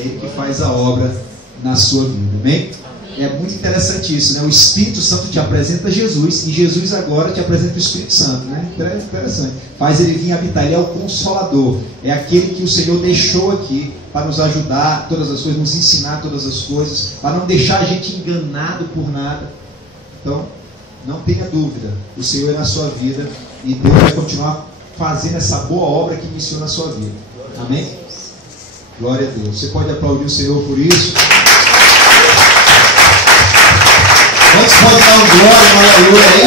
É Ele que faz a obra na sua vida, amém? É muito interessante isso, né? O Espírito Santo te apresenta Jesus e Jesus agora te apresenta o Espírito Santo, né? Interessante. Faz ele vir habitar, ele é o Consolador, é aquele que o Senhor deixou aqui para nos ajudar todas as coisas, nos ensinar todas as coisas, para não deixar a gente enganado por nada. Então, não tenha dúvida, o Senhor é na sua vida e Deus vai continuar fazendo essa boa obra que iniciou na sua vida, amém? Glória a Deus. Você pode aplaudir o Senhor por isso? Quantos podem dar um glória, uma aleluia aí?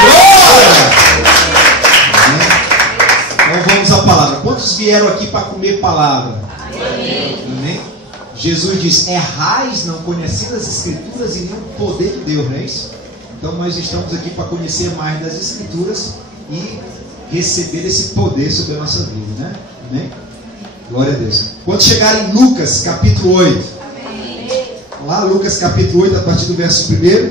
Glória! Então vamos à palavra. Quantos vieram aqui para comer palavra? Amém? Jesus diz: errais não conhecendo as Escrituras e nem o poder de Deus, não é isso? Então nós estamos aqui para conhecer mais das Escrituras e receber esse poder sobre a nossa vida, né? Amém? Glória a Deus. Quando chegar em Lucas capítulo 8, lá, Lucas capítulo 8, a partir do verso 1,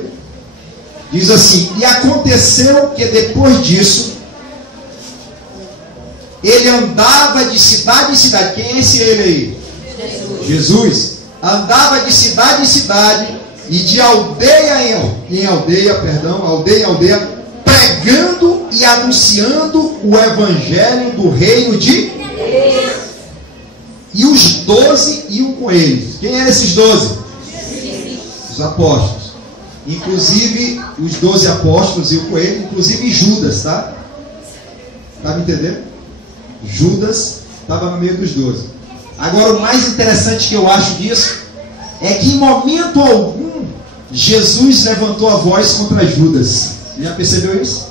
diz assim: e aconteceu que depois disso, ele andava de cidade em cidade. Quem é esse ele aí? Jesus. Andava de cidade em cidade e de aldeia em aldeia, pregando e anunciando o evangelho do reino de Deus. E os 12 iam com ele. Quem eram esses 12? Os apóstolos. Inclusive, os 12 apóstolos iam com ele, inclusive Judas, tá? Tá me entendendo? Judas estava no meio dos 12. Agora, o mais interessante que eu acho disso é que em momento algum Jesus levantou a voz contra Judas. Você já percebeu isso?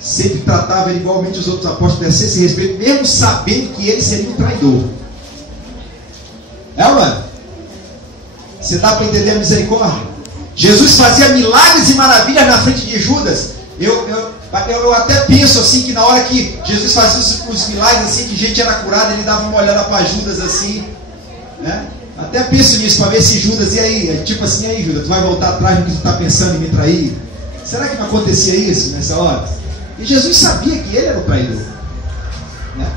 Sempre tratava ele igualmente os outros apóstolos, desse esse respeito, mesmo sabendo que ele seria um traidor. É, mano? Você dá para entender a misericórdia? Jesus fazia milagres e maravilhas na frente de Judas. Eu até penso assim que na hora que Jesus fazia os milagres assim, que gente era curada, ele dava uma olhada para Judas assim, né? Até penso nisso, para ver se Judas, e aí? Tipo assim, e aí Judas, tu vai voltar atrás no que tu está pensando em me trair? Será que não acontecia isso nessa hora? E Jesus sabia que ele era o traidor, né?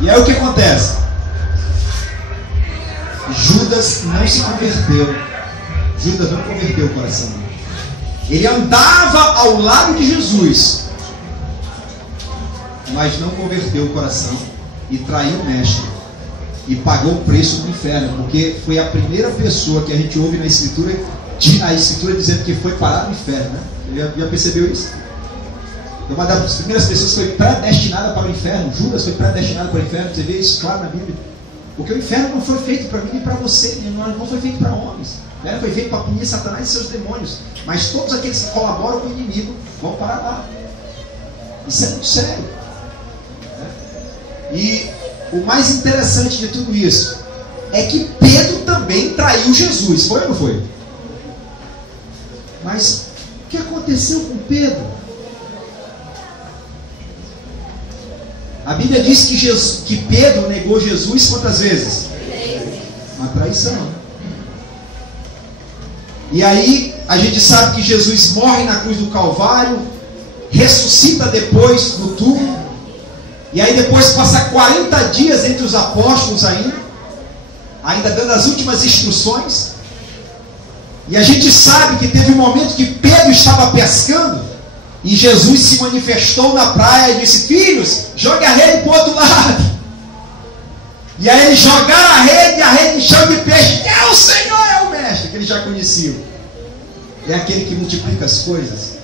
E aí o que acontece? Judas não se converteu. Judas não converteu o coração dele. Ele andava ao lado de Jesus, mas não converteu o coração e traiu o mestre e pagou o preço do inferno, porque foi a primeira pessoa que a gente ouve na Escritura, a Escritura dizendo que foi parar no inferno, né? Já percebeu isso? Uma das primeiras pessoas que foi predestinada para o inferno. Judas foi predestinado para o inferno. Você vê isso claro na Bíblia. Porque o inferno não foi feito para mim nem para você, não foi feito para homens. Ele foi feito para punir Satanás e seus demônios. Mas todos aqueles que colaboram com o inimigo vão parar lá. Isso é muito sério, né? E o mais interessante de tudo isso é que Pedro também traiu Jesus. Foi ou não foi? Mas o que aconteceu com Pedro? A Bíblia diz que Pedro negou Jesus quantas vezes? Uma traição. E aí a gente sabe que Jesus morre na cruz do Calvário, ressuscita depois no túmulo, e aí depois passa 40 dias entre os apóstolos ainda dando as últimas instruções. E a gente sabe que teve um momento que Pedro estava pescando e Jesus se manifestou na praia e disse: filhos, jogue a rede para o outro lado. E aí eles jogaram a rede encheu de peixe. É o Senhor, é o Mestre, que eles já conheciam. É aquele que multiplica as coisas.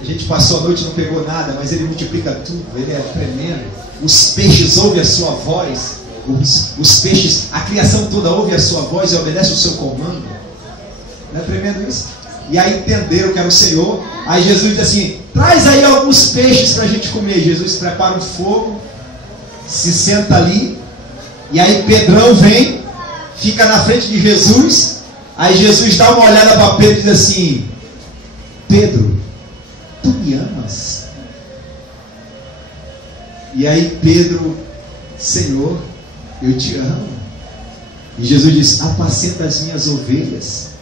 A gente passou a noite e não pegou nada, mas ele multiplica tudo, ele é tremendo. Os peixes ouvem a sua voz. Os peixes, a criação toda ouve a sua voz e obedece o seu comando. Não é tremendo isso? E aí entenderam que era o Senhor. Aí Jesus diz assim: traz aí alguns peixes para a gente comer. Jesus prepara um fogo, se senta ali. E aí Pedrão vem, fica na frente de Jesus. Aí Jesus dá uma olhada para Pedro e diz assim: Pedro, tu me amas? E aí Pedro: Senhor, eu te amo. E Jesus diz: apacenta as minhas ovelhas.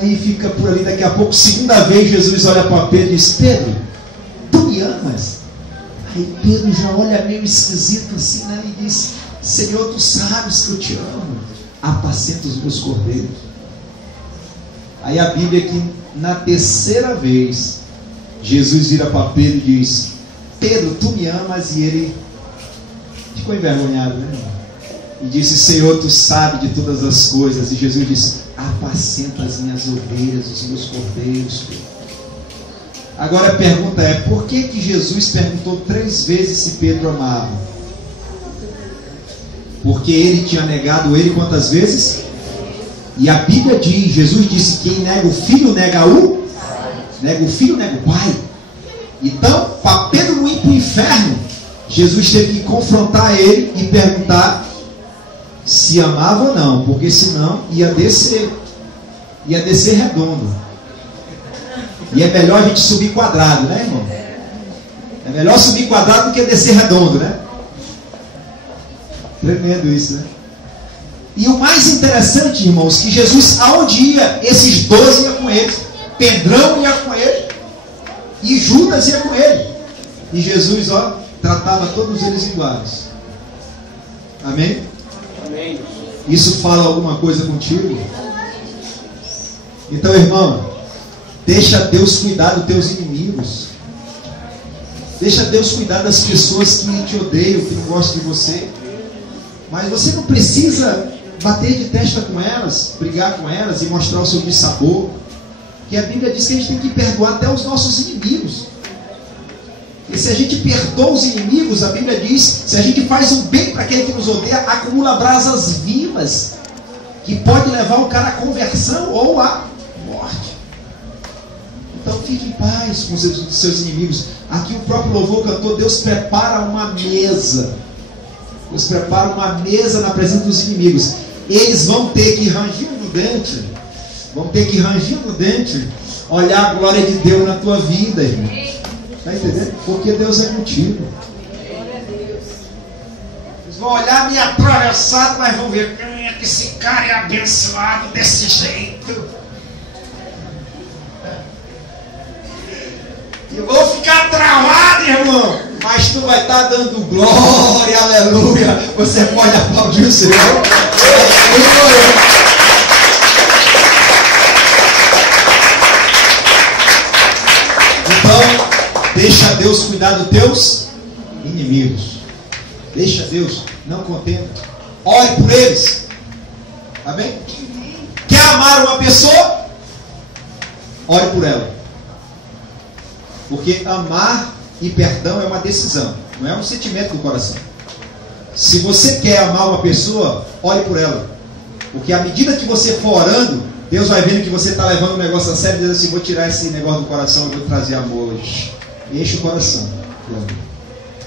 Aí fica por ali, daqui a pouco, segunda vez, Jesus olha para Pedro e diz: Pedro, tu me amas? Aí Pedro já olha meio esquisito assim, né? E diz: Senhor, tu sabes que eu te amo, apacenta os meus cordeiros. Aí a Bíblia que na terceira vez Jesus vira para Pedro e diz: Pedro, tu me amas? E ele ficou envergonhado, né? E disse: Senhor, tu sabes de todas as coisas. E Jesus disse: apacenta as minhas ovelhas, os meus cordeiros, Pedro. Agora a pergunta é: por que Jesus perguntou 3 vezes se Pedro amava? Porque ele tinha negado ele quantas vezes? E a Bíblia diz, Jesus disse: quem nega o filho nega o filho, nega o pai. Então, para Pedro não ir para o inferno, Jesus teve que confrontar ele e perguntar se amava ou não, porque senão ia descer redondo. E é melhor a gente subir quadrado, né, irmão? É melhor subir quadrado do que descer redondo, né? Tremendo isso, né? E o mais interessante, irmãos, que Jesus, aonde ia, esses 12 iam com eles. Pedrão ia com ele. E Judas ia com ele. E Jesus, ó, tratava todos eles iguais. Amém? Amém. Isso fala alguma coisa contigo? Então, irmão, deixa Deus cuidar dos teus inimigos. Deixa Deus cuidar das pessoas que te odeiam, que não gostam de você. Mas você não precisa bater de testa com elas, brigar com elas e mostrar o seu dissabor. Porque a Bíblia diz que a gente tem que perdoar até os nossos inimigos. E se a gente perdoa os inimigos, a Bíblia diz, se a gente faz um bem para aquele que nos odeia, acumula brasas vivas, que pode levar o cara à conversão ou à morte. Então fique em paz com os seus inimigos. Aqui o próprio louvor cantou: Deus prepara uma mesa. Deus prepara uma mesa na presença dos inimigos. Eles vão ter que ranger no dente. Olhar a glória de Deus na tua vida, irmão. Está entendendo? Porque Deus é contigo. Eles vão olhar meio atravessado, mas vão ver que esse cara é abençoado desse jeito. E vão ficar travados, irmão. Mas tu vai estar dando glória, aleluia. Você pode aplaudir o Senhor. Então, deixa Deus cuidar dos teus inimigos. Deixa Deus, não contenta. Ore por eles. Tá bem? Quer amar uma pessoa? Ore por ela. Porque amar e perdão é uma decisão, não é um sentimento do coração. Se você quer amar uma pessoa, ore por ela. Porque à medida que você for orando, Deus vai vendo que você está levando o negócio a sério e diz assim: vou tirar esse negócio do coração e vou trazer amor hoje. E enche o coração.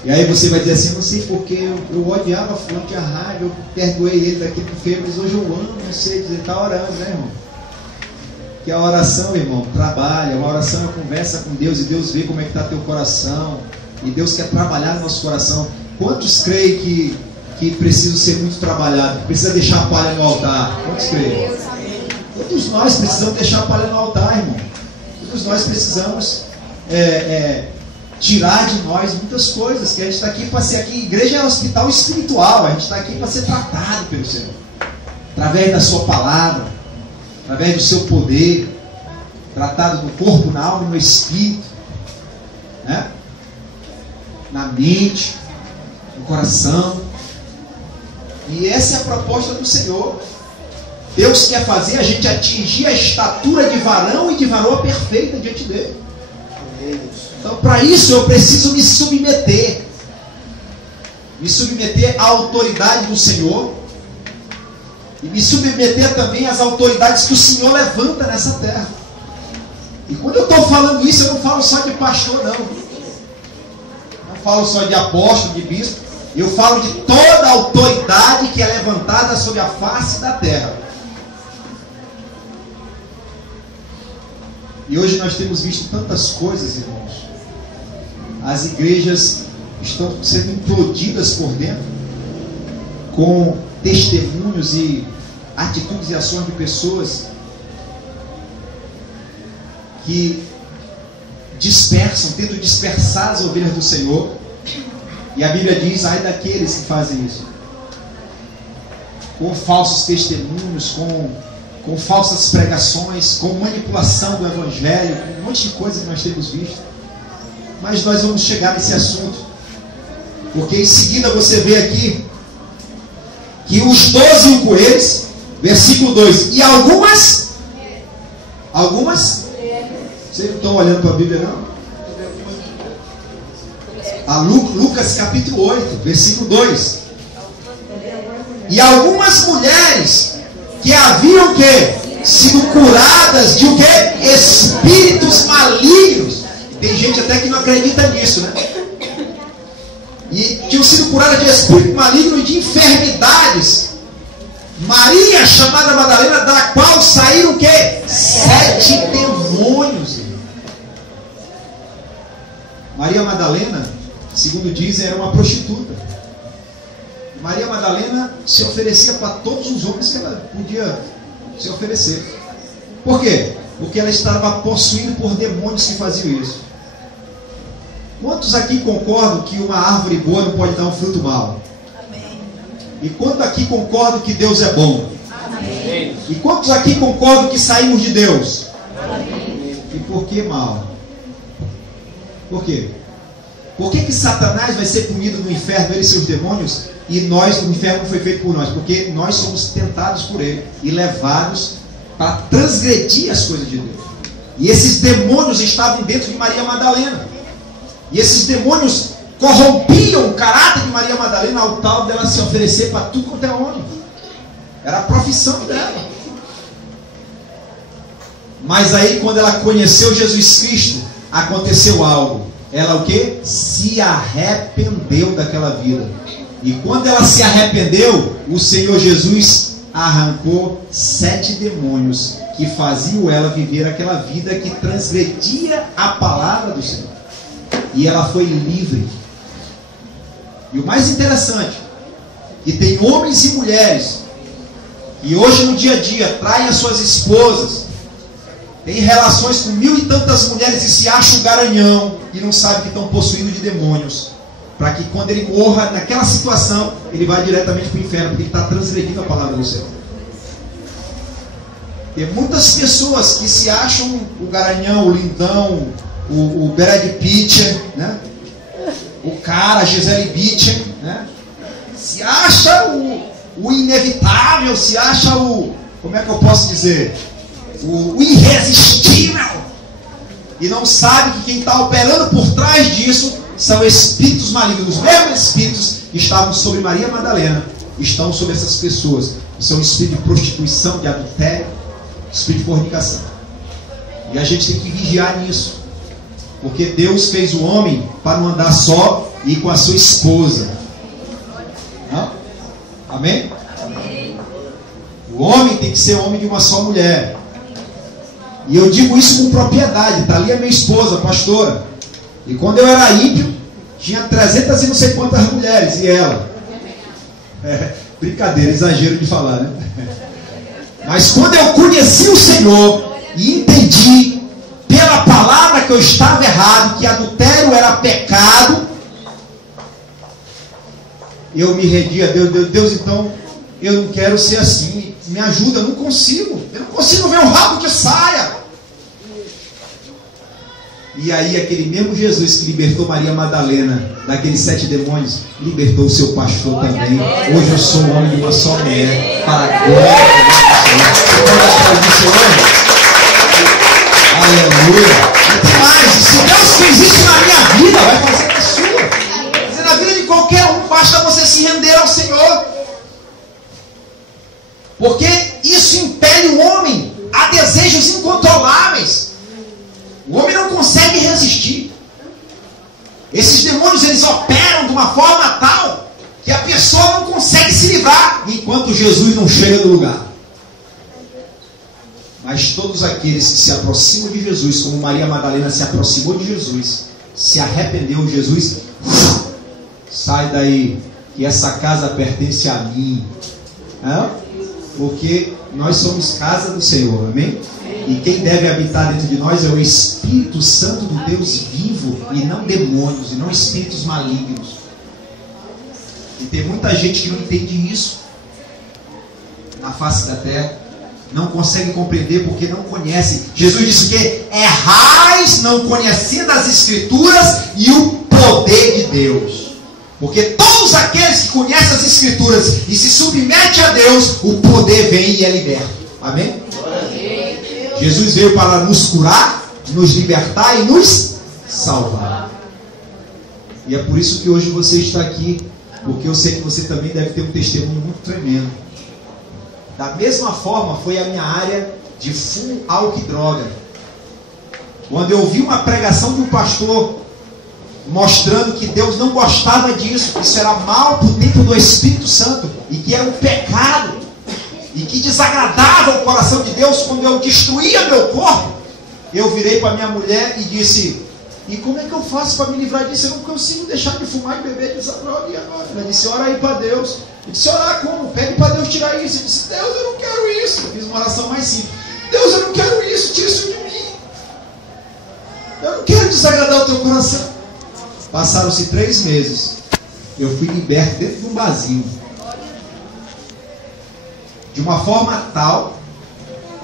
E aí você vai dizer assim: não sei porque eu odiava fulano, tinha raiva, eu perdoei ele daquilo que fez, mas hoje eu amo, não sei dizer, está orando, né, irmão? Que a oração, irmão, trabalha. A oração é conversa com Deus e Deus vê como é que está teu coração. E Deus quer trabalhar no nosso coração. Quantos creem que precisam ser muito trabalhados? Que precisa deixar a palha no altar? Quantos creem? Todos nós precisamos deixar a palha no altar, irmão. Todos nós precisamos tirar de nós muitas coisas. Que a gente está aqui para ser aqui. Igreja é um hospital espiritual. A gente está aqui para ser tratado pelo Senhor. Através da sua palavra. Através do seu poder, tratado no corpo, na alma e no espírito, né? Na mente, no coração. E essa é a proposta do Senhor. Deus quer fazer a gente atingir a estatura de varão e de varoa perfeita diante dele. Então, para isso eu preciso me submeter à autoridade do Senhor. E me submeter também às autoridades que o Senhor levanta nessa terra. E quando eu estou falando isso, eu não falo só de pastor, não. Não falo só de apóstolo, de bispo. Eu falo de toda a autoridade que é levantada sobre a face da terra. E hoje nós temos visto tantas coisas, irmãos. As igrejas estão sendo implodidas por dentro, com testemunhos e atitudes e ações de pessoas que tentam dispersar as ovelhas do Senhor. E a Bíblia diz, ai daqueles que fazem isso, com falsos testemunhos, com falsas pregações, com manipulação do Evangelho, com um monte de coisas que nós temos visto. Mas nós vamos chegar nesse assunto, porque em seguida você vê aqui que os 12 iam com eles, versículo 2, e algumas, vocês não estão olhando para a Bíblia não? Lucas capítulo 8, versículo 2, e algumas mulheres que haviam sido curadas de espíritos malignos. Tem gente até que não acredita nisso, né? E tinham sido curadas de espírito maligno e de enfermidades. Maria, chamada Madalena, da qual saíram 7 demônios. Maria Madalena, segundo dizem, era uma prostituta. Maria Madalena se oferecia para todos os homens que ela podia se oferecer. Por quê? Porque ela estava possuída por demônios que faziam isso. Quantos aqui concordam que uma árvore boa não pode dar um fruto mau? Amém. E quantos aqui concordam que Deus é bom? Amém. E quantos aqui concordam que saímos de Deus? Amém. E por que mal? Por quê? Por que Satanás vai ser punido no inferno, ele e seus demônios, e nós, o inferno não foi feito por nós? Porque nós somos tentados por ele e levados para transgredir as coisas de Deus. E esses demônios estavam dentro de Maria Madalena. E esses demônios corrompiam o caráter de Maria Madalena ao tal dela se oferecer para tudo quanto é homem. Era a profissão dela. Mas aí, quando ela conheceu Jesus Cristo, aconteceu algo. Ela se arrependeu daquela vida. E quando ela se arrependeu, o Senhor Jesus arrancou 7 demônios que faziam ela viver aquela vida que transgredia a palavra do Senhor. E ela foi livre. E o mais interessante, que tem homens e mulheres que hoje no dia a dia traem as suas esposas, tem relações com 1000 e tantas mulheres e se acham garanhão e não sabe que estão possuídos de demônios, para que quando ele morra naquela situação, ele vai diretamente para o inferno, porque ele está transgredindo a palavra do Senhor. Tem muitas pessoas que se acham o garanhão, o lindão, o Brad Pitt, né? O cara, a Gisele Bündchen, né? Se acha o inevitável, se acha como é que eu posso dizer? O irresistível. E não sabe que quem está operando por trás disso são espíritos malignos. Os mesmos espíritos que estavam sobre Maria Madalena estão sobre essas pessoas. São espíritos de prostituição, de adultério, espírito de fornicação. E a gente tem que vigiar nisso. Porque Deus fez o homem para não andar só e com a sua esposa. Não? Amém? Amém? O homem tem que ser homem de uma só mulher. E eu digo isso com propriedade. Está ali a minha esposa, a pastora. E quando eu era ímpio, tinha 300 e não sei quantas mulheres. E ela? Brincadeira, exagero de falar, né? Mas quando eu conheci o Senhor e entendi pela palavra que eu estava errado, que adultério era pecado, eu me rendi a Deus. Deus, então, eu não quero ser assim, me ajuda, eu não consigo ver um rabo de saia. E aí aquele mesmo Jesus que libertou Maria Madalena daqueles 7 demônios, libertou o seu pastor também. Hoje eu sou um homem de uma só mulher, para a glória do Senhor. Aleluia. E tem mais, se Deus fez isso na minha vida, vai fazer na sua. Fazer na vida de qualquer um, basta você se render ao Senhor. Porque isso impele o homem a desejos incontroláveis. O homem não consegue resistir. Esses demônios, eles operam de uma forma tal que a pessoa não consegue se livrar enquanto Jesus não chega no lugar. Mas todos aqueles que se aproximam de Jesus, como Maria Madalena se aproximou de Jesus, se arrependeu, Jesus, sai daí, que essa casa pertence a mim. Porque nós somos casa do Senhor, amém? E quem deve habitar dentro de nós é o Espírito Santo do Deus vivo, e não demônios, e não espíritos malignos. E tem muita gente que não entende isso na face da terra. Não consegue compreender porque não conhece. Jesus disse que errais não conhecendo as Escrituras e o poder de Deus. Porque todos aqueles que conhecem as Escrituras e se submetem a Deus, o poder vem e é liberto. Amém? Jesus veio para nos curar, nos libertar e nos salvar. E é por isso que hoje você está aqui, porque eu sei que você também deve ter um testemunho muito tremendo. Da mesma forma foi a minha área de fumo, álcool e droga. Quando eu vi uma pregação de um pastor mostrando que Deus não gostava disso, que isso era mal por dentro do Espírito Santo e que era um pecado e que desagradava o coração de Deus quando eu destruía meu corpo, eu virei para minha mulher e disse: e como é que eu faço para me livrar disso? Eu não consigo deixar de fumar e beber dessa droga. E agora? Ela disse: ora aí para Deus. Eu disse: orar como? Pede para Deus tirar isso. Eu disse: Deus, eu não quero isso. Eu fiz uma oração mais simples: Deus, eu não quero isso, tira isso de mim. Eu não quero desagradar o teu coração. Passaram-se 3 meses. Eu fui liberto dentro de um barzinho. De uma forma tal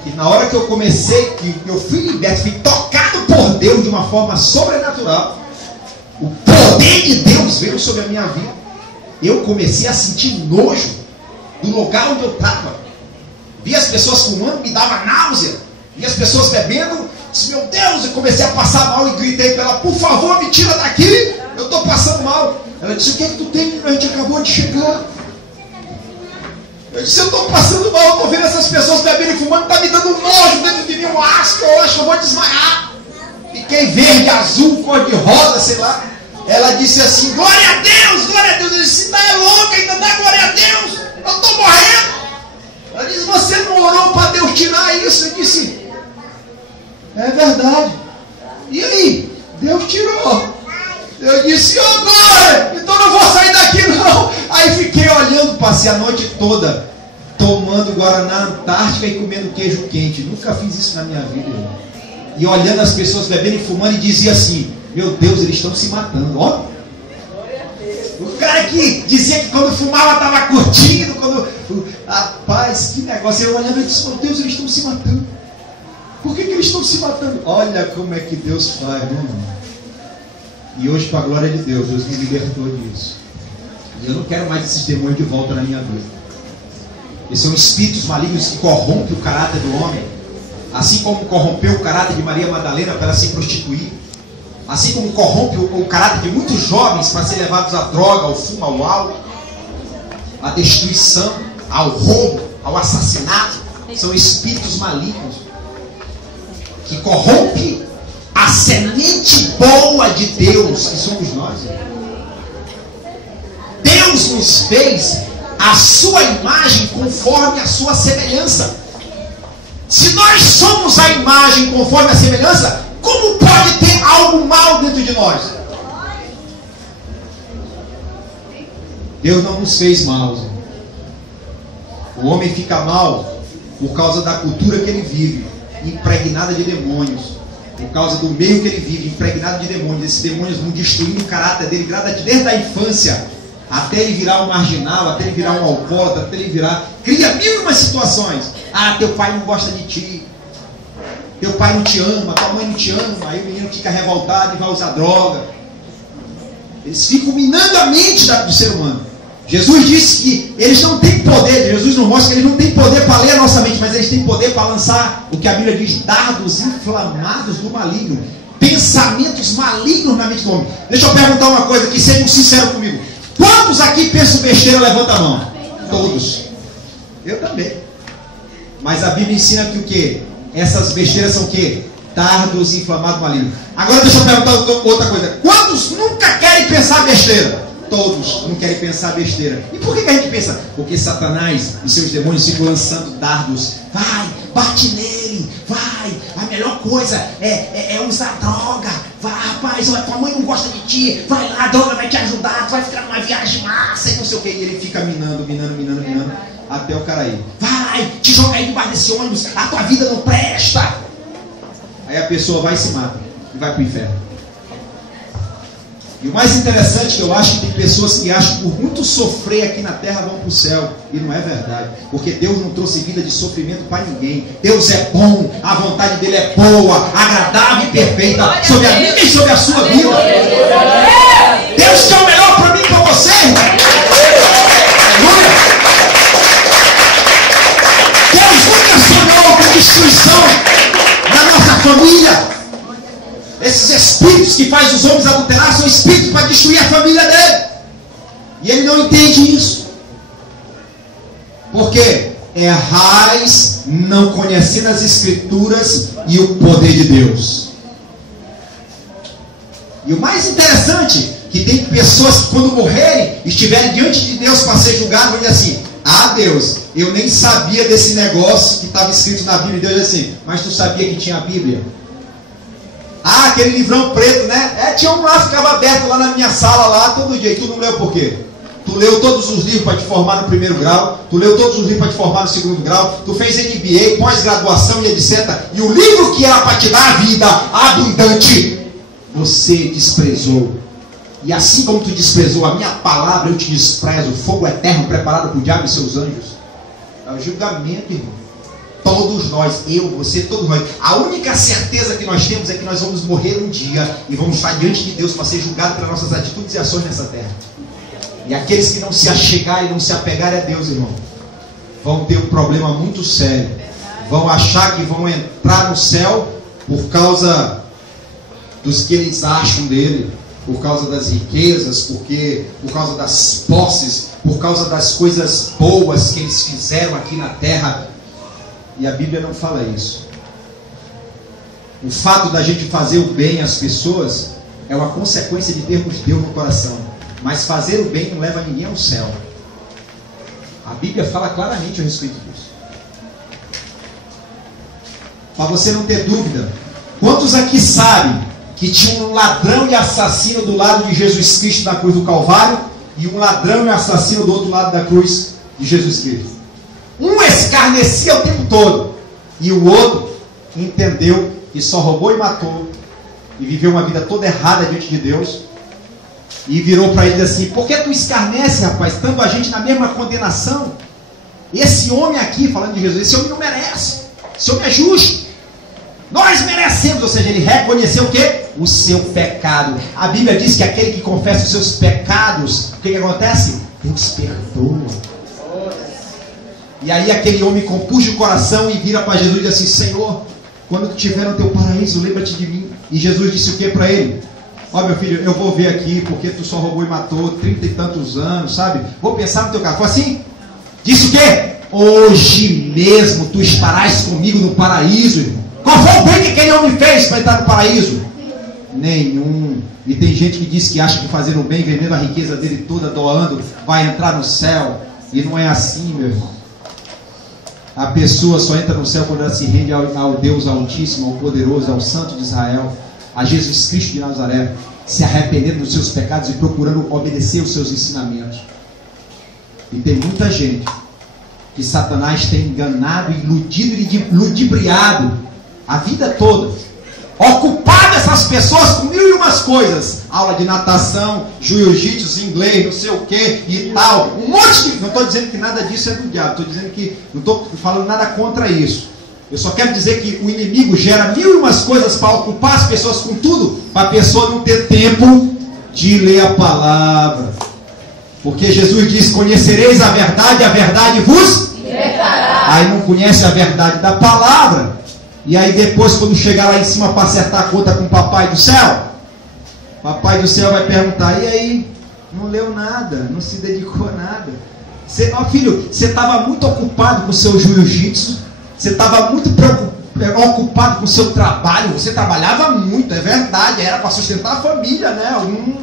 que na hora que eu comecei, que eu fui liberto, fui tocado por Deus de uma forma sobrenatural, o poder de Deus veio sobre a minha vida. Eu comecei a sentir nojo do lugar onde eu estava. Vi as pessoas fumando, me dava náusea. Vi as pessoas bebendo, disse: meu Deus, eu comecei a passar mal e gritei para ela: por favor, me tira daqui, eu estou passando mal. Ela disse: o que é que tu tem? A gente acabou de chegar. Eu disse: eu estou passando mal, eu estou vendo essas pessoas bebendo e fumando, está me dando nojo dentro de mim, um asco, eu acho que eu vou desmaiar. Fiquei verde, azul, cor de rosa, sei lá. Ela disse assim: glória a Deus, glória a Deus. Eu disse: está louca, ainda dá glória a Deus, eu estou morrendo. Ela disse: você não orou para Deus tirar isso? Eu disse: é verdade. E aí? Deus tirou. Eu disse: oh, glória, então não vou sair daqui não. Aí fiquei olhando, passei a noite toda tomando Guaraná Antártica e comendo queijo quente. Nunca fiz isso na minha vida, irmão. E olhando as pessoas bebendo e fumando e dizia assim: meu Deus, eles estão se matando. Ó, o cara que dizia que quando fumava estava curtindo, rapaz, que negócio. Eu olhando e disse: meu Deus, eles estão se matando. Por que eles estão se matando? Olha como é que Deus faz, meu irmão. E hoje, para a glória de Deus, Deus me libertou disso. E eu não quero mais esses demônios de volta na minha vida. Eles são espíritos malignos que corrompem o caráter do homem. Assim como corrompeu o caráter de Maria Madalena para ela se prostituir. Assim como corrompe o caráter de muitos jovens para ser levados à droga, ao fumo, ao álcool, à destruição, ao roubo, ao assassinato. São espíritos malignos que corrompem a semente boa de Deus, que somos nós. Deus nos fez a sua imagem conforme a sua semelhança. Se nós somos a imagem conforme a semelhança, como pode ter algo mal dentro de nós? Deus não nos fez maus. O homem fica mal por causa da cultura que ele vive, impregnada de demônios. Por causa do meio que ele vive, impregnado de demônios. Esses demônios vão destruindo o caráter dele desde a infância, até ele virar um marginal, até ele virar um alcoólatra, até ele virar... Cria mil e umas situações. Ah, teu pai não gosta de ti. Teu pai não te ama, tua mãe não te ama. Aí o menino fica revoltado e vai usar droga. Eles ficam minando a mente do ser humano. Jesus disse que eles não têm poder. Jesus nos mostra que eles não têm poder para ler a nossa mente, mas eles têm poder para lançar o que a Bíblia diz: dardos inflamados do maligno. Pensamentos malignos na mente do homem. Deixa eu perguntar uma coisa aqui, sejam sinceros comigo. Quantos aqui pensam besteira? Levanta a mão. Todos. Eu também. Mas a Bíblia ensina que o quê? Essas besteiras são o quê? Dardos inflamados malignos. Agora deixa eu perguntar outra coisa. Quantos nunca querem pensar besteira? Todos não querem pensar besteira. E por que a gente pensa? Porque Satanás e seus demônios ficam lançando dardos. Vai, bate nele, vai. A melhor coisa é usar droga. Vai, rapaz, tua mãe não gosta de ti. Vai lá, a droga vai te ajudar. Tu vai ficar numa viagem massa e não sei o que. E ele fica minando, até o cara ir. Vai, te joga aí debaixo desse ônibus. A tua vida não presta. Aí a pessoa vai e se mata. E vai para o inferno. E o mais interessante que eu acho que tem pessoas que acham que por muito sofrer aqui na terra vão para o céu. E não é verdade. Porque Deus não trouxe vida de sofrimento para ninguém. Deus é bom, a vontade dele é boa, agradável e perfeita sobre a minha e sobre a sua vida. Deus quer o melhor para mim e para você. Aleluia. Deus nunca sonhou com destruição na nossa família. Esses espíritos que fazem os homens adulterar são espíritos para destruir a família dele. E ele não entende isso. Porque errais não conhecendo as escrituras e o poder de Deus. E o mais interessante, que tem pessoas que quando morrerem, estiverem diante de Deus para ser julgados, vão dizer assim: ah, Deus, eu nem sabia desse negócio que estava escrito na Bíblia. E Deus diz assim: mas tu sabia que tinha a Bíblia? Ah, aquele livrão preto, né? Tinha um lá, ficava aberto lá na minha sala, lá todo dia. E tu não leu por quê? Tu leu todos os livros para te formar no primeiro grau, tu leu todos os livros para te formar no segundo grau, tu fez MBA, pós-graduação e etc. E o livro que era para te dar a vida abundante, você desprezou. E assim como tu desprezou a minha palavra, eu te desprezo. Fogo eterno preparado para o diabo e seus anjos. É o julgamento, irmão. Todos nós, eu, você, todos nós. A única certeza que nós temos é que nós vamos morrer um dia e vamos estar diante de Deus para ser julgados pelas nossas atitudes e ações nessa terra. E aqueles que não se achegarem e não se apegarem a Deus, irmão, vão ter um problema muito sério. Vão achar que vão entrar no céu por causa dos que eles acham dele, por causa das riquezas, por causa das posses, por causa das coisas boas que eles fizeram aqui na terra. E a Bíblia não fala isso. O fato da gente fazer o bem às pessoas é uma consequência de termos Deus no coração. Mas fazer o bem não leva ninguém ao céu. A Bíblia fala claramente a respeito disso. Para você não ter dúvida, quantos aqui sabem que tinha um ladrão e assassino do lado de Jesus Cristo na cruz do Calvário e um ladrão e assassino do outro lado da cruz de Jesus Cristo? Um escarnecia o tempo todo e o outro entendeu que só roubou e matou e viveu uma vida toda errada diante de Deus e virou para ele assim: por que tu escarnece, rapaz, estando a gente na mesma condenação? Esse homem aqui, falando de Jesus, esse homem não merece, esse homem é justo, nós merecemos. Ou seja, ele reconheceu o quê? O seu pecado. A Bíblia diz que aquele que confessa os seus pecados, o que acontece? Deus perdoa. E aí aquele homem compunge o coração e vira para Jesus e diz assim: Senhor, quando tu estiver no teu paraíso, lembra-te de mim. E Jesus disse o que para ele? Ó, meu filho, eu vou ver aqui, porque tu só roubou e matou 30 e tantos anos, sabe? Vou pensar no teu caso. Foi assim? Disse o quê? Hoje mesmo tu estarás comigo no paraíso, irmão. Qual foi o bem que aquele homem fez para entrar no paraíso? Nenhum. E tem gente que diz que acha que fazendo o bem, vendendo a riqueza dele toda, doando, vai entrar no céu. E não é assim, meu irmão. A pessoa só entra no céu quando ela se rende ao Deus Altíssimo, ao Poderoso, ao Santo de Israel, a Jesus Cristo de Nazaré, se arrependendo dos seus pecados e procurando obedecer os seus ensinamentos. E tem muita gente que Satanás tem enganado, iludido e ludibriado a vida toda, ocupado essas pessoas com mil e umas coisas, aula de natação, jiu-jitsu, inglês, não sei o que e tal, um monte de... Não estou dizendo que nada disso é do diabo, estou dizendo que não estou falando nada contra isso. Eu só quero dizer que o inimigo gera mil e umas coisas para ocupar as pessoas com tudo, para a pessoa não ter tempo de ler a palavra. Porque Jesus diz: conhecereis a verdade vos libertará. Aí não conhece a verdade da palavra. E aí depois, quando chegar lá em cima para acertar a conta com o papai do céu, papai do céu vai perguntar: e aí? Não leu nada, não se dedicou a nada. Filho, você estava muito ocupado com o seu jiu-jitsu, você estava muito ocupado com o seu trabalho, você trabalhava muito, é verdade, era para sustentar a família, né?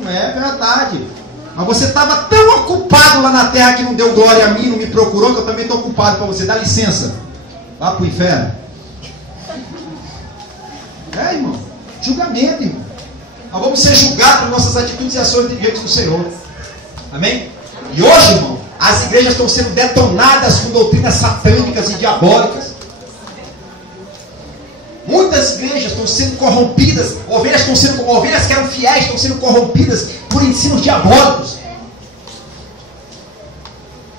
É verdade. Mas você estava tão ocupado lá na terra que não deu glória a mim, não me procurou, que eu também estou ocupado para você. Dá licença, vá para o inferno. Irmão, julgamento, irmão. Nós vamos ser julgados por nossas atitudes e ações diante do Senhor. Amém? E hoje, irmão, as igrejas estão sendo detonadas com doutrinas satânicas e diabólicas. Muitas igrejas estão sendo corrompidas, ovelhas que eram fiéis estão sendo corrompidas por ensinos diabólicos.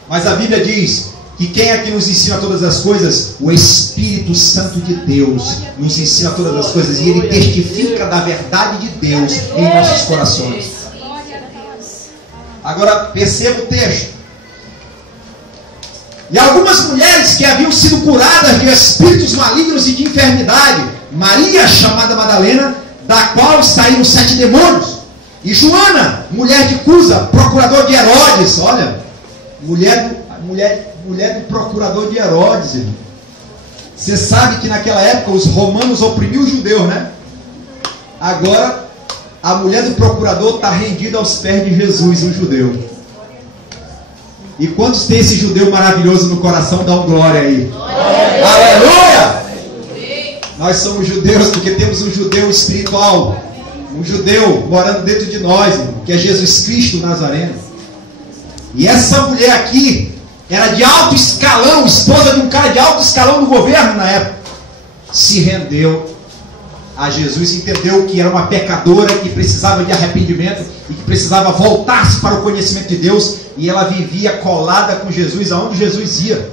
Mas a Bíblia diz que quem é que nos ensina todas as coisas? O Espírito Santo de Deus nos ensina todas as coisas e Ele testifica da verdade de Deus em nossos corações. Agora perceba o texto. E algumas mulheres que haviam sido curadas de espíritos malignos e de enfermidade, Maria, chamada Madalena, da qual saíram 7 demônios, e Joana, mulher de Cusa, procurador de Herodes, olha, mulher do procurador de Herodes, irmão. Você sabe que naquela época os romanos oprimiam os judeus, né? Agora a mulher do procurador está rendida aos pés de Jesus, um judeu. E quantos tem esse judeu maravilhoso no coração? Dá um glória aí. Aleluia! Nós somos judeus porque temos um judeu espiritual, um judeu morando dentro de nós, irmão, que é Jesus Cristo Nazareno. E essa mulher aqui era de alto escalão, esposa de um cara de alto escalão do governo na época. Se rendeu a Jesus, entendeu que era uma pecadora, que precisava de arrependimento e que precisava voltar-se para o conhecimento de Deus. E ela vivia colada com Jesus aonde Jesus ia.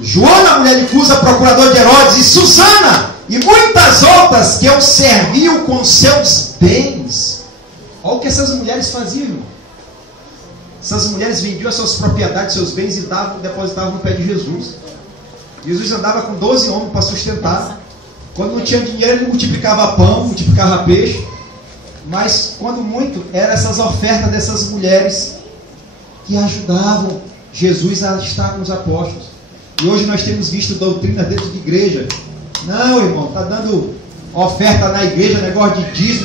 Joana, mulher de Cusa, procurador de Herodes, e Susana, e muitas outras que o serviam com seus bens. Olha o que essas mulheres faziam. Essas mulheres vendiam as suas propriedades, seus bens e depositavam no pé de Jesus. Jesus andava com 12 homens para sustentar. Quando não tinha dinheiro, ele multiplicava pão, multiplicava peixe. Mas quando muito, eram essas ofertas dessas mulheres que ajudavam Jesus a estar com os apóstolos. E hoje nós temos visto doutrina dentro de igreja. Não, irmão, está dando oferta na igreja, negócio de dízimo,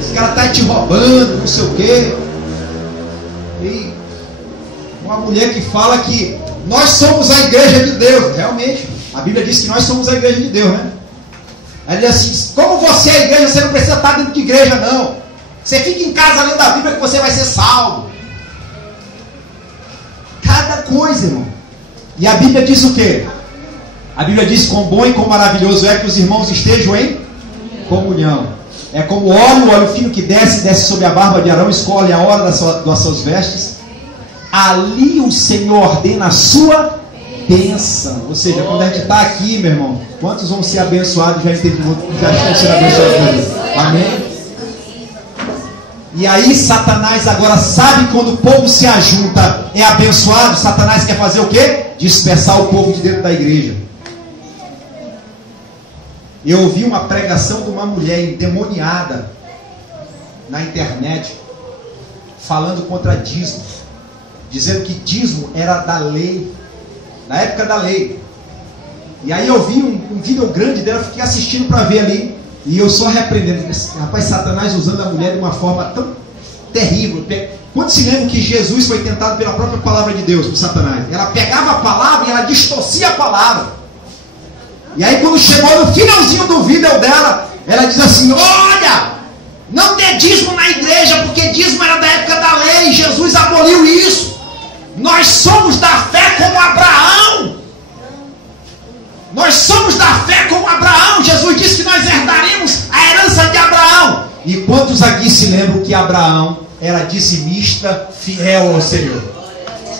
os caras estão te roubando, não sei o quê. E uma mulher que fala que nós somos a igreja de Deus. Realmente, a Bíblia diz que nós somos a igreja de Deus, né? Ela diz assim, como você é a igreja, você não precisa estar dentro de igreja, não. Você fica em casa lendo a Bíblia que você vai ser salvo. Cada coisa, irmão. E a Bíblia diz o quê? A Bíblia diz quão bom e quão maravilhoso é que os irmãos estejam em comunhão. É como o óleo fino que desce sobre a barba de Arão, escolhe a hora das suas vestes. Ali o Senhor ordena a sua bênção. Ou seja, quando a gente está aqui, meu irmão, quantos vão ser abençoados já estão sendo abençoados? Amém? E aí Satanás agora sabe quando o povo se ajunta, é abençoado. Satanás quer fazer o quê? Dispersar o povo de dentro da igreja. Eu ouvi uma pregação de uma mulher endemoniada na internet, falando contra dízimo, dizendo que dízimo era da lei, na época da lei. E aí eu vi um vídeo grande dela, fiquei assistindo para ver ali, e eu só repreendendo. Rapaz, Satanás usando a mulher de uma forma tão terrível. Quando se lembra que Jesus foi tentado pela própria palavra de Deus por Satanás? Ela pegava a palavra e ela distorcia a palavra. E aí quando chegou no finalzinho do vídeo dela, ela diz assim, olha, não dê dízimo na igreja, porque dízimo era da época da lei, Jesus aboliu isso. Nós somos da fé como Abraão. Nós somos da fé como Abraão. Jesus disse que nós herdaremos a herança de Abraão. E quantos aqui se lembram que Abraão era dizimista, fiel ao Senhor?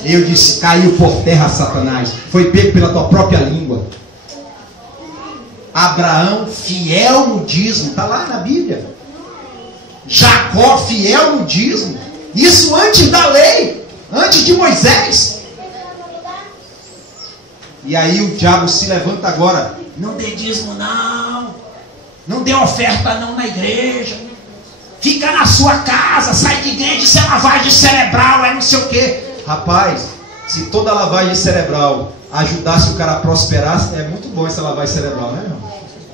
Eu disse, caiu por terra Satanás. Foi pego pela tua própria língua. Abraão fiel no dízimo, está lá na Bíblia. Jacó fiel no dízimo. Isso antes da lei, antes de Moisés. E aí o diabo se levanta agora. Não dê dízimo não. Não dê oferta não na igreja. Fica na sua casa, sai de igreja, isso é lavagem cerebral, é não sei o quê. Rapaz, se toda lavagem cerebral ajudasse o cara a prosperar, é muito bom essa lavagem cerebral, né, irmão?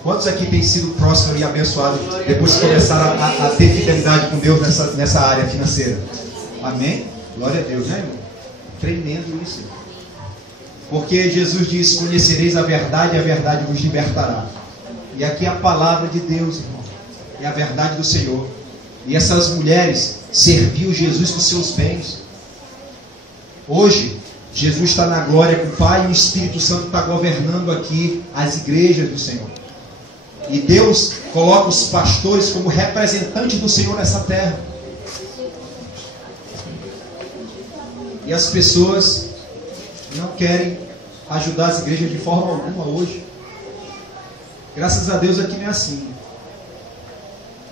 Quantos aqui têm sido prósperos e abençoados depois que começaram a ter fidelidade com Deus nessa área financeira? Amém? Glória a Deus, né, irmão? Tremendo isso. Porque Jesus diz, conhecereis a verdade e a verdade vos libertará. E aqui é a palavra de Deus, irmão. É a verdade do Senhor. E essas mulheres serviam Jesus com seus bens. Hoje, Jesus está na glória com o Pai e o Espírito Santo está governando aqui as igrejas do Senhor. E Deus coloca os pastores como representantes do Senhor nessa terra. E as pessoas não querem ajudar as igrejas de forma alguma hoje. Graças a Deus aqui não é assim.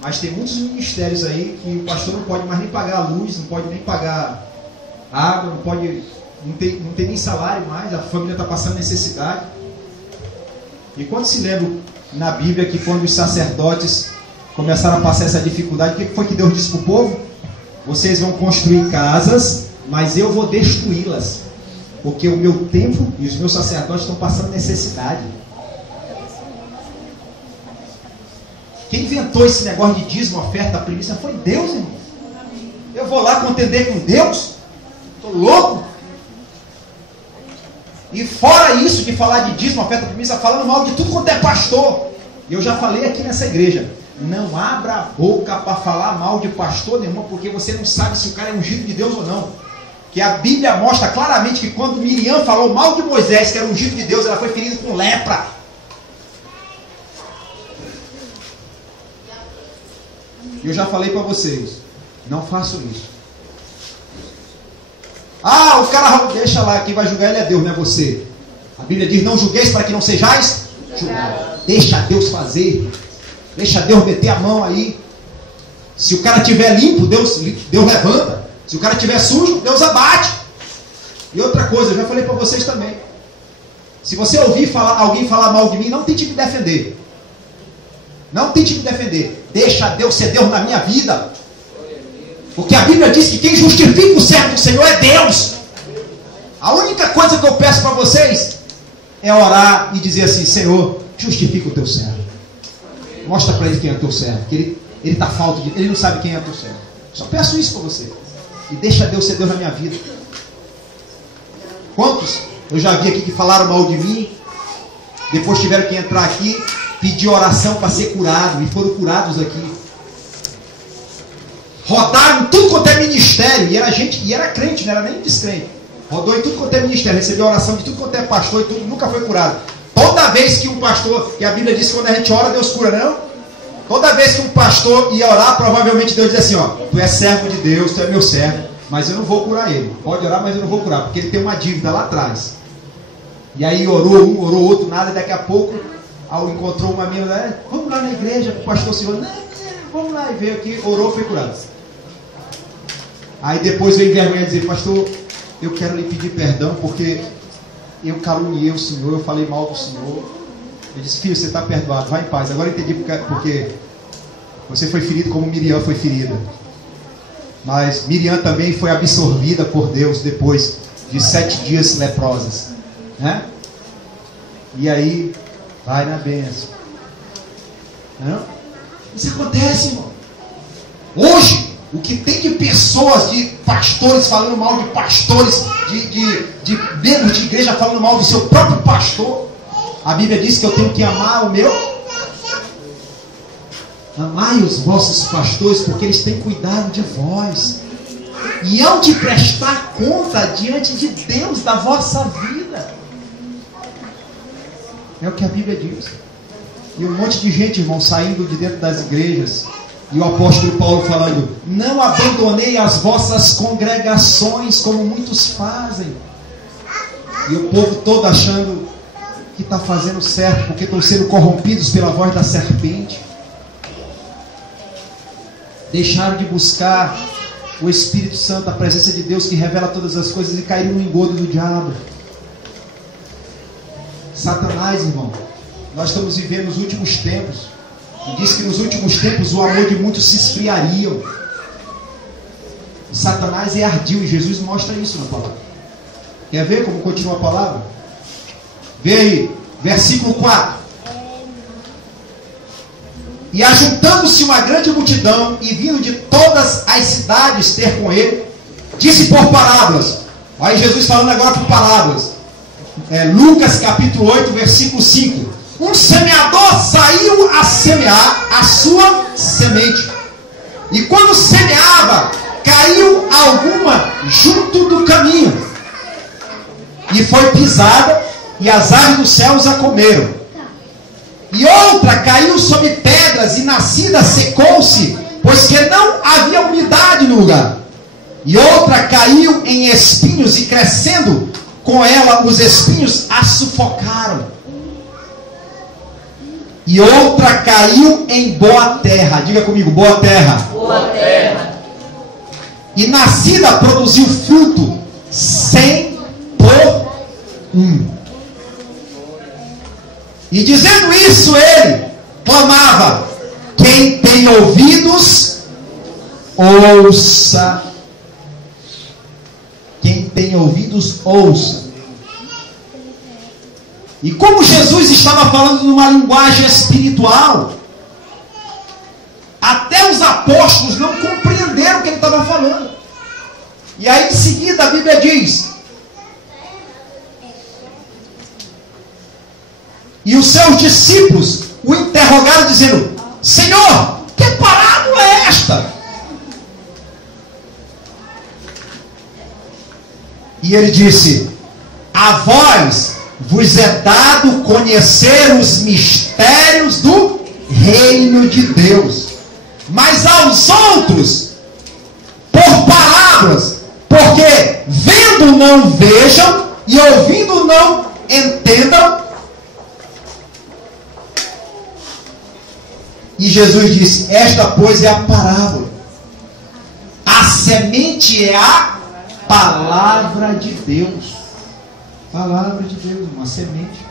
Mas tem muitos ministérios aí que o pastor não pode mais nem pagar a luz, não pode nem pagar água, não tem nem salário mais, a família está passando necessidade. E quando se lembra na Bíblia que quando os sacerdotes começaram a passar essa dificuldade, o que foi que Deus disse para o povo? Vocês vão construir casas, mas eu vou destruí-las, porque o meu templo e os meus sacerdotes estão passando necessidade. Quem inventou esse negócio de dízimo, oferta, primícia foi Deus, irmão. Eu vou lá contender com Deus? Estou louco? E fora isso de falar de dízimo, oferta, primícia, falando mal de tudo quanto é pastor. E eu já falei aqui nessa igreja, não abra a boca para falar mal de pastor nenhum, porque você não sabe se o cara é ungido de Deus ou não. Que a Bíblia mostra claramente que quando Miriam falou mal de Moisés, que era ungido de Deus, ela foi ferida com lepra. E eu já falei para vocês, não façam isso. Ah, o cara, deixa lá, quem vai julgar ele é Deus, não é você. A Bíblia diz, não julgueis para que não sejais julgados. Deixa Deus fazer. Deixa Deus meter a mão aí. Se o cara estiver limpo, Deus levanta. Se o cara estiver sujo, Deus abate. E outra coisa, eu já falei para vocês também. Se você ouvir alguém falar mal de mim, não tente me defender. Não tente me defender. Deixa Deus ser Deus na minha vida. Porque a Bíblia diz que quem justifica o servo do Senhor é Deus. A única coisa que eu peço para vocês é orar e dizer assim, Senhor, justifica o teu servo. Mostra para ele quem é o teu servo. Que ele está falto de... Ele não sabe quem é o teu servo. Só peço isso para você. E deixa Deus ser Deus na minha vida. Quantos eu já vi aqui que falaram mal de mim, depois tiveram que entrar aqui, pedir oração para ser curado, e foram curados aqui. Rodaram em tudo quanto é ministério, e era crente, não era nem descrente. Rodou em tudo quanto é ministério, recebeu oração de tudo quanto é pastor e tudo, nunca foi curado. Toda vez que um pastor, que a Bíblia diz que quando a gente ora, Deus cura, não? Toda vez que um pastor ia orar, provavelmente Deus diz assim, ó, tu és servo de Deus, tu é meu servo, mas eu não vou curar ele. Pode orar, mas eu não vou curar, porque ele tem uma dívida lá atrás. E aí orou um, orou outro, nada, e daqui a pouco, encontrou uma amiga, vamos lá na igreja, o pastor se não, vamos lá, e veio aqui, orou, foi curado. Aí depois veio vergonha dizer, pastor, eu quero lhe pedir perdão, porque eu caluniei o Senhor, eu falei mal do Senhor. Ele disse, filho, você está perdoado, vai em paz. Agora eu entendi porque você foi ferido como Miriam foi ferida. Mas Miriam também foi absorvida por Deus depois de 7 dias leprosas, né? E aí, vai na bênção. Não? Isso acontece, irmão. Hoje, o que tem de pessoas, de pastores falando mal de pastores, de membros de igreja falando mal do seu próprio pastor. A Bíblia diz que eu tenho que amar o meu. Amai os vossos pastores, porque eles têm cuidado de vós. E hão de prestar conta diante de Deus da vossa vida. É o que a Bíblia diz. E um monte de gente, irmão, saindo de dentro das igrejas. E o apóstolo Paulo falando, não abandonei as vossas congregações, como muitos fazem. E o povo todo achando que está fazendo certo, porque estão sendo corrompidos pela voz da serpente. Deixaram de buscar o Espírito Santo, a presença de Deus que revela todas as coisas, e caíram no engodo do diabo. Satanás, irmão, nós estamos vivendo os últimos tempos. E diz que nos últimos tempos o amor de muitos se esfriaria. Satanás é ardil, e Jesus mostra isso na palavra. Quer ver como continua a palavra? Vê aí, versículo 4. E ajuntando-se uma grande multidão, e vindo de todas as cidades ter com ele, disse por parábolas. Aí Jesus falando agora por parábolas. Lucas capítulo 8, versículo 5. Um semeador saiu a semear a sua semente. E quando semeava, caiu alguma junto do caminho. e foi pisada, e as aves dos céus a comeram. E outra caiu sobre pedras, e nascida secou-se, pois que não havia umidade no lugar. E outra caiu em espinhos, e crescendo com ela os espinhos a sufocaram. E outra caiu em boa terra. Diga comigo, boa terra. Boa terra. E nascida produziu fruto 100 por 1. E dizendo isso, ele clamava: quem tem ouvidos, ouça. Quem tem ouvidos, ouça. E como Jesus estava falando numa linguagem espiritual, até os apóstolos não compreenderam o que ele estava falando. E aí em seguida a Bíblia diz: e os seus discípulos o interrogaram dizendo: Senhor, que parábola é esta? E ele disse: a vós vos é dado conhecer os mistérios do reino de Deus, mas aos outros por parábolas, porque vendo não vejam e ouvindo não entendam. E Jesus disse: esta pois é a parábola. A semente é a palavra de Deus. Palavra de Deus, uma semente.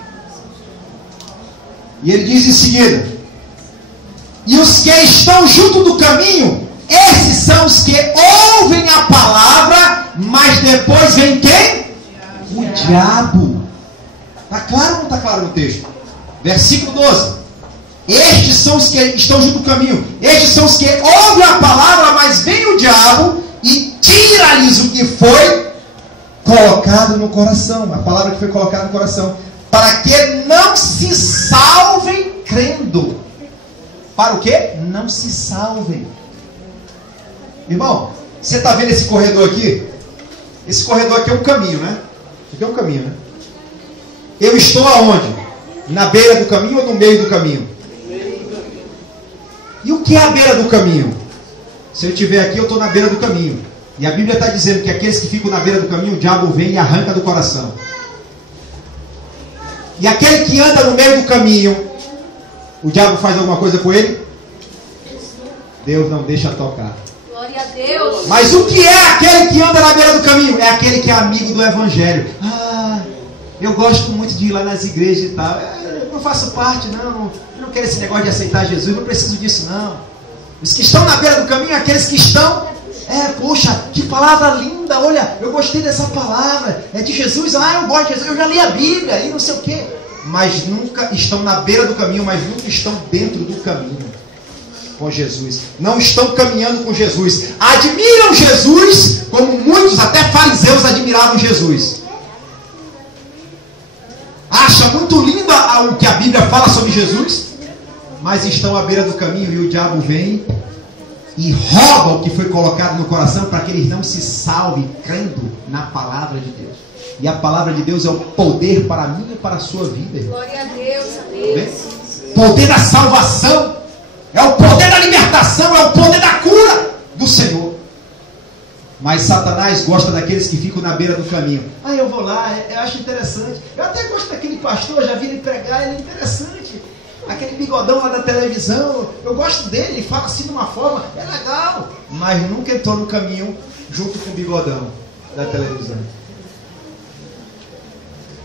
E ele diz em seguida: e os que estão junto do caminho, esses são os que ouvem a palavra, mas depois vem quem? O diabo. Está claro ou não está claro no texto? Versículo 12. Estes são os que estão junto do caminho. Estes são os que ouvem a palavra, mas vem o diabo e tira-lhes o que foi colocado no coração. A palavra que foi colocada no coração. Para que não se salvem crendo. Para o quê? Não se salvem. Irmão, você está vendo esse corredor aqui? Esse corredor aqui é um caminho, né? Aqui é um caminho, né? Eu estou aonde? Na beira do caminho ou no meio do caminho? E o que é a beira do caminho? Se eu estiver aqui, eu estou na beira do caminho. E a Bíblia está dizendo que aqueles que ficam na beira do caminho, o diabo vem e arranca do coração. E aquele que anda no meio do caminho, o diabo faz alguma coisa com ele? Deus não deixa tocar. Glória a Deus. Mas o que é aquele que anda na beira do caminho? É aquele que é amigo do Evangelho. Ah, eu gosto muito de ir lá nas igrejas e tal. Eu não faço parte, não. Eu não quero esse negócio de aceitar Jesus. Não preciso disso, não. Os que estão na beira do caminho, aqueles que estão... poxa, que palavra linda. Olha, eu gostei dessa palavra. É de Jesus. Ah, eu gosto de Jesus. Eu já li a Bíblia e não sei o quê. Mas nunca estão na beira do caminho, mas nunca estão dentro do caminho com Jesus. Não estão caminhando com Jesus. Admiram Jesus, como muitos, até fariseus, admiravam Jesus. Acha muito lindo o que a Bíblia fala sobre Jesus, mas estão à beira do caminho e o diabo vem e rouba o que foi colocado no coração para que eles não se salvem crendo na palavra de Deus. E a palavra de Deus é o poder para mim e para a sua vida. Glória a Deus, amém. Poder da salvação. É o poder da libertação. É o poder da cura do Senhor. Mas Satanás gosta daqueles que ficam na beira do caminho. Ah, eu vou lá, eu acho interessante. Eu até gosto daquele pastor, já vi ele pregar, ele é interessante. Aquele bigodão lá da televisão, eu gosto dele, ele fala assim de uma forma, é legal. Mas nunca entrou no caminho junto com o bigodão da televisão.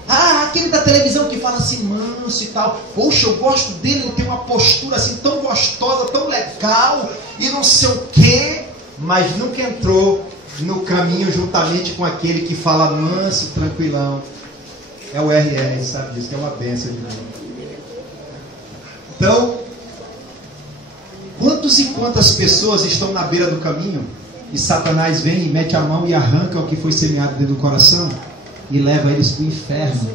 Ah, aquele da televisão que fala assim, manso e tal. Poxa, eu gosto dele, ele tem uma postura assim tão gostosa, tão legal, e não sei o quê. Mas nunca entrou no caminho juntamente com aquele que fala manso, tranquilão. É o RR, sabe disso, que é uma bênção de Deus. Então, quantos e quantas pessoas estão na beira do caminho e Satanás vem e mete a mão e arranca o que foi semeado dentro do coração e leva eles para o inferno,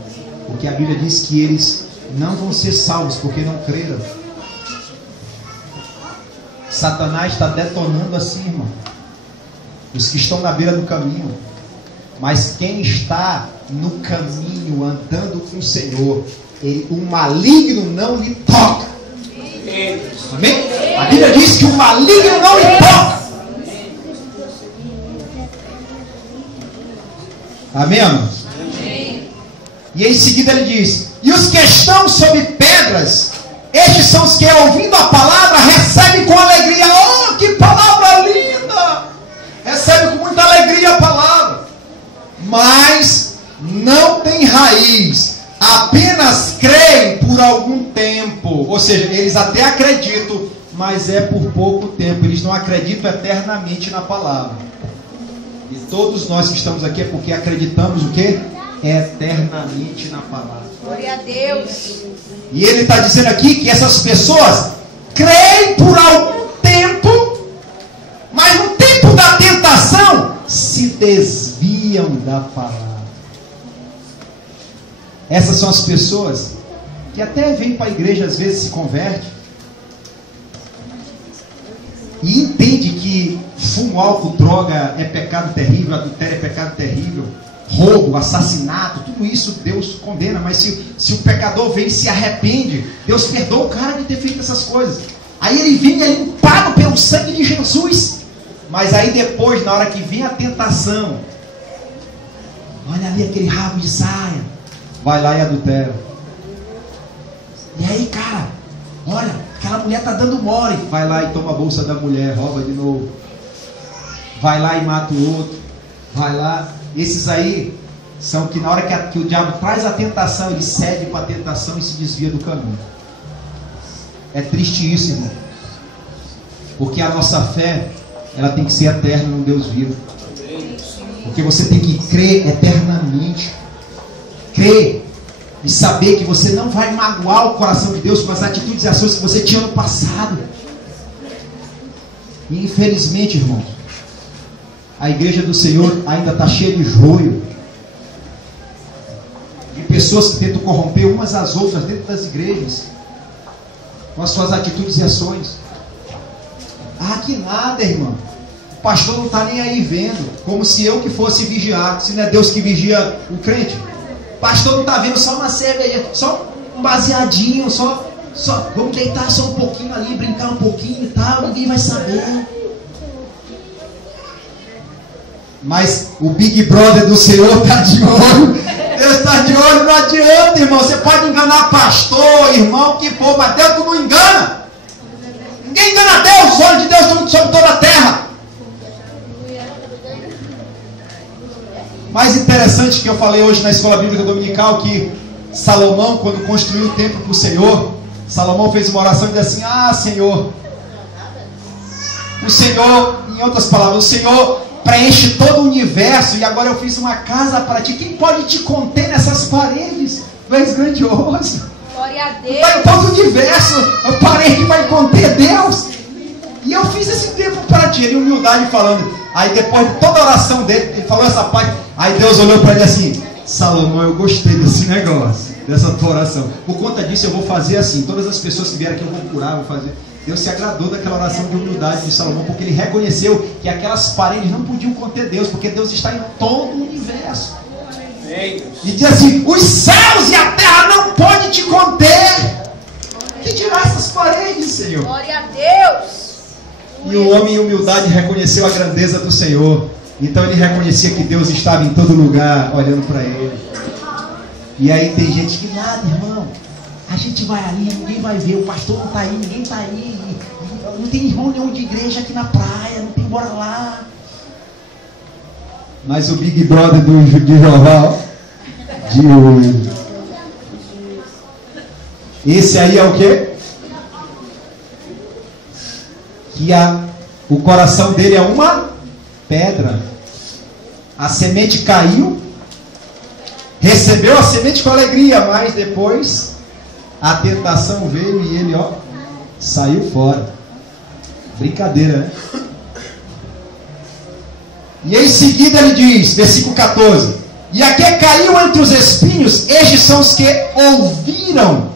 porque a Bíblia diz que eles não vão ser salvos porque não creram. Satanás está detonando assim, irmão, os que estão na beira do caminho. Mas quem está no caminho, andando com o Senhor, o maligno não lhe toca. Amém? A Bíblia diz que o maligno não lhe toca. Amém, amados? E em seguida ele diz: e os que estão sob pedras, estes são os que, ouvindo a palavra, recebem com alegria. Oh, que palavra linda! Recebe com muita alegria a palavra, mas não tem raiz, apenas creem por algum tempo. Ou seja, eles até acreditam, mas é por pouco tempo. Eles não acreditam eternamente na palavra. E todos nós que estamos aqui é porque acreditamos o quê? Eternamente na palavra. Glória a Deus. E ele está dizendo aqui que essas pessoas creem por algum tempo, mas no tempo da tentação se desviam da palavra. Essas são as pessoas que até vêm para a igreja, às vezes se converte e entende que fumo, álcool, droga é pecado terrível, adultério é pecado terrível, roubo, assassinato, tudo isso Deus condena. Mas se o pecador vem e se arrepende, Deus perdoa o cara de ter feito essas coisas. Aí ele vem e é limpado pelo sangue de Jesus. Mas aí depois, na hora que vem a tentação, olha ali aquele rabo de saia, vai lá e adultera. E aí, cara, olha, aquela mulher está dando mole, vai lá e toma a bolsa da mulher, rouba de novo. Vai lá e mata o outro. Vai lá. Esses aí são que na hora que o diabo traz a tentação, ele cede para a tentação e se desvia do caminho. É triste isso, irmão. Porque a nossa fé, ela tem que ser eterna num Deus vivo. Porque você tem que crer eternamente. Crer e saber que você não vai magoar o coração de Deus com as atitudes e ações que você tinha no passado. E infelizmente, irmãos, a igreja do Senhor ainda está cheia de joio, de pessoas que tentam corromper umas às outras dentro das igrejas, com as suas atitudes e ações. Ah, que nada, irmão. O pastor não está nem aí vendo, como se eu que fosse vigiar. Se não é Deus que vigia o crente, o pastor não está vendo só uma cerveja, só um baseadinho, só vamos deitar só um pouquinho ali, brincar um pouquinho e tal, ninguém vai saber. Mas o Big Brother do Senhor está de olho. Deus está de olho, não adianta, irmão. Você pode enganar pastor, irmão, que for, mas Deus tu não engana. Ninguém engana Deus. Os olhos de Deus estão sobre toda a terra. Mais interessante que eu falei hoje na escola bíblica dominical, que Salomão, quando construiu o templo para o Senhor, Salomão fez uma oração e disse assim: ah, Senhor, o Senhor, em outras palavras, o Senhor preenche todo o universo e agora eu fiz uma casa para ti. Quem pode te conter nessas paredes? Tu és grandioso. Glória a Deus. Vai em todo o universo, a parede vai conter Deus. E eu fiz esse templo para ti. Ele, humildade, falando. Aí depois de toda a oração dele, ele falou essa parte. Aí Deus olhou para ele assim: Salomão, eu gostei desse negócio, dessa tua oração. Por conta disso eu vou fazer assim. Todas as pessoas que vierem aqui eu vou curar, vou fazer. Deus se agradou daquela oração de humildade de Salomão, porque ele reconheceu que aquelas paredes não podiam conter Deus, porque Deus está em todo o universo. E diz assim: os céus e a terra não podem te conter. Que dirá essas paredes, Senhor? Glória a Deus. E o homem em humildade reconheceu a grandeza do Senhor. Então ele reconhecia que Deus estava em todo lugar, olhando para ele. E aí tem gente que nada, irmão. A gente vai ali, ninguém vai ver, o pastor não está aí, ninguém está aí. Não tem irmão nenhum de igreja aqui na praia, não tem, bora lá. Mas o Big Brother de Jeová, de olho. Esse aí é o quê? Que o coração dele é uma pedra. A semente caiu, recebeu a semente com alegria, mas depois a tentação veio e ele, saiu fora. Brincadeira, né? E em seguida ele diz, versículo 14: e a que caiu entre os espinhos, estes são os que ouviram,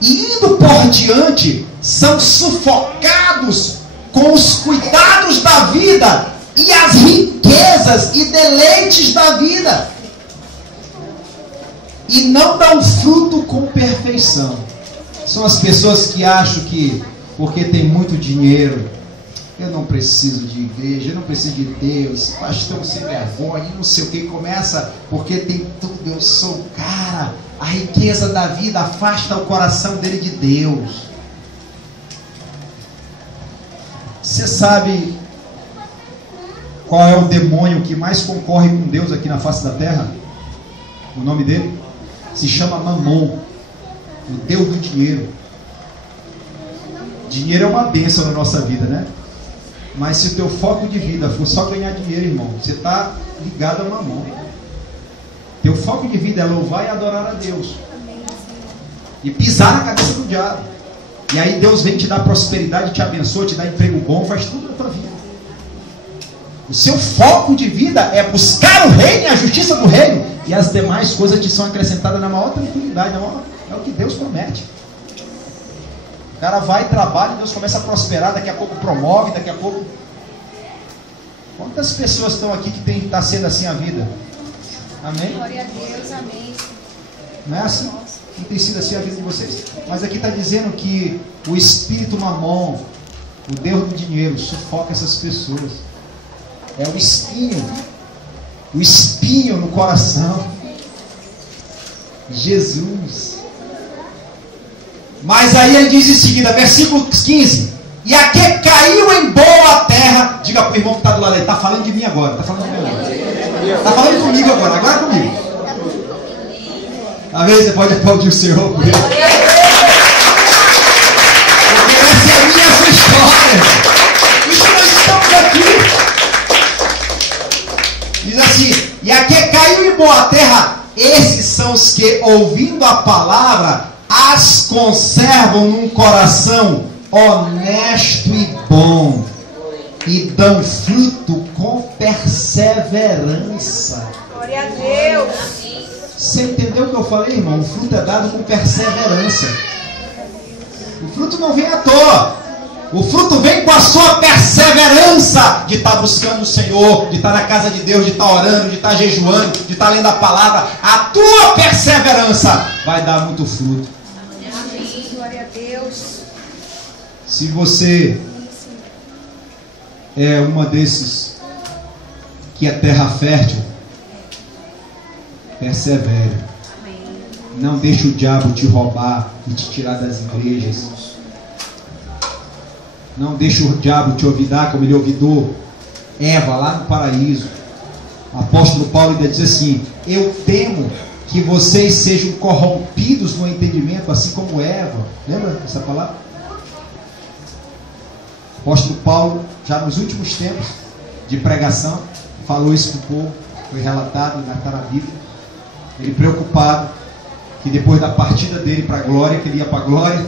e indo por diante, são sufocados com os cuidados da vida e as riquezas e deleites da vida. e não dão fruto com perfeição. São as pessoas que acham que porque tem muito dinheiro, eu não preciso de igreja, eu não preciso de Deus, pastor sem vergonha, não sei o que, começa porque tem tudo, eu sou o cara. A riqueza da vida afasta o coração dele de Deus. Você sabe qual é o demônio que mais concorre com Deus aqui na face da terra? O nome dele se chama Mamon, o Deus do dinheiro. Dinheiro é uma bênção na nossa vida, né? Mas se o teu foco de vida for só ganhar dinheiro, irmão, você está ligado a Mamon. Teu foco de vida é louvar e adorar a Deus e pisar na cabeça do diabo. E aí Deus vem te dar prosperidade, te abençoa, te dá emprego bom, faz tudo na tua vida. O seu foco de vida é buscar o reino e a justiça do reino, e as demais coisas te são acrescentadas na maior tranquilidade. É o que Deus promete. O cara vai, trabalha, Deus começa a prosperar, daqui a pouco promove, daqui a pouco... Quantas pessoas estão aqui que está sendo assim a vida? Amém? Glória a Deus, amém. Não é assim? Não tem sido assim a vida de vocês? Mas aqui está dizendo que o espírito Mamon, o Deus do dinheiro, sufoca essas pessoas. É o espinho no coração. Jesus. Mas aí ele diz em seguida, versículo 15: e a que caiu em boa terra, diga para o irmão que está do lado dele, está falando de mim agora, está falando de mim agora. Está falando comigo agora é comigo. Às vezes você pode aplaudir o Senhor por ele. Porque essa é a minha sua história. Isso nós estamos aqui. Diz assim: e a que caiu em boa terra, esses são os que, ouvindo a palavra, as conservam num coração honesto e bom, e dão fruto com perseverança. Glória a Deus. Você entendeu o que eu falei, irmão? O fruto é dado com perseverança. O fruto não vem à toa. O fruto vem com a sua perseverança de estar buscando o Senhor, de estar na casa de Deus, de estar orando, de estar jejuando, de estar lendo a palavra. A tua perseverança vai dar muito fruto. Amém. Glória a Deus. Se você é uma desses que é terra fértil, persevere. Não deixe o diabo te roubar e te tirar das igrejas. Não deixe o diabo te olvidar como ele olvidou Eva lá no paraíso. O apóstolo Paulo ainda diz assim: eu temo que vocês sejam corrompidos no entendimento, assim como Eva. Lembra dessa palavra? O apóstolo Paulo, já nos últimos tempos de pregação, falou isso para o povo. Foi relatado na Bíblia. Ele preocupado que depois da partida dele para a glória, que ele ia para a glória,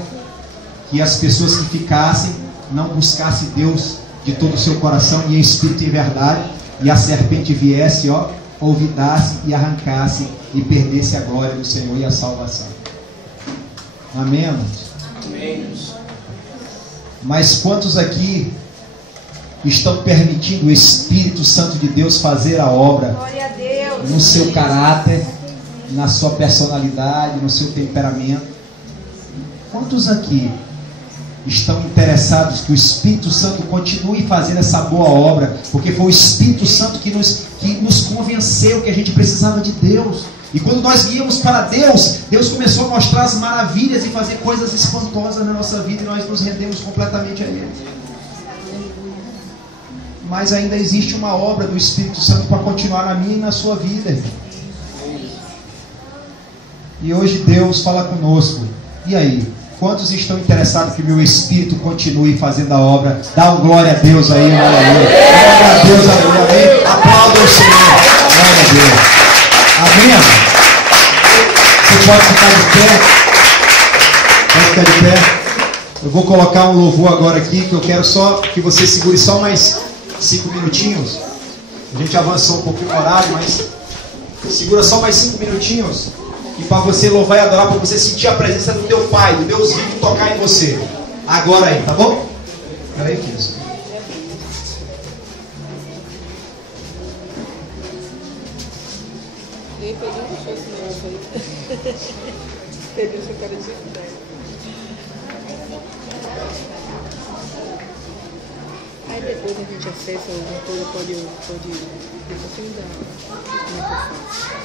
que as pessoas que ficassem não buscassem Deus de todo o seu coração e em espírito e em verdade, e a serpente viesse, olvidasse e arrancasse e perdesse a glória do Senhor e a salvação. Amém, irmãos? Amém. Mas quantos aqui estão permitindo o Espírito Santo de Deus fazer a obra Glória a Deus. no seu caráter, na sua personalidade, no seu temperamento? Quantos aqui estão interessados que o Espírito Santo continue fazendo essa boa obra? Porque foi o Espírito Santo que nos convenceu que a gente precisava de Deus. E quando nós viemos para Deus, Deus começou a mostrar as maravilhas e fazer coisas espantosas na nossa vida, e nós nos rendemos completamente a Ele. Mas ainda existe uma obra do Espírito Santo para continuar na minha e na sua vida. E hoje Deus fala conosco. E aí? Quantos estão interessados que meu Espírito continue fazendo a obra? Dá um glória a Deus aí, aleluia. Glória a Deus, aleluia. Amém? Aplauda o Senhor. Glória a Deus. Amém? Você pode ficar de pé. Pode ficar de pé. Eu vou colocar um louvor agora aqui, que eu quero só que você segure só mais 5 minutinhos. A gente avançou um pouquinho o horário, mas segura só mais 5 minutinhos. E para você louvar e adorar, para você sentir a presença do teu Pai, do Deus vivo tocar em você. Agora aí, tá bom? Espera aí, filhos. Aí depois a gente acessa o motor, pode um pouquinho da... Como é que eu faço?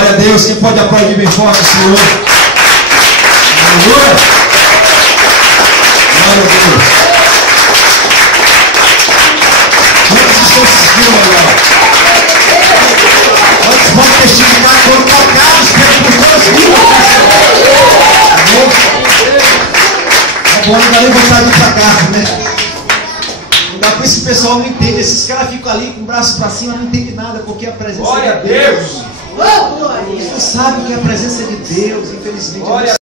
Glória a Deus, quem pode aplaudir bem forte o Senhor? Aleluia! Glória a Deus! Quantos estão assistindo agora? Quantos podem testificar quando tocados por Deus vivo? É bom, não dá nem vontade de ir pra casa, né? Não dá pra esse pessoal não entende. Esses caras ficam ali com o braço pra cima, não entendem nada, porque a presença Glória de Deus. a Deus! Eles não sabem que é a presença de Deus, infelizmente.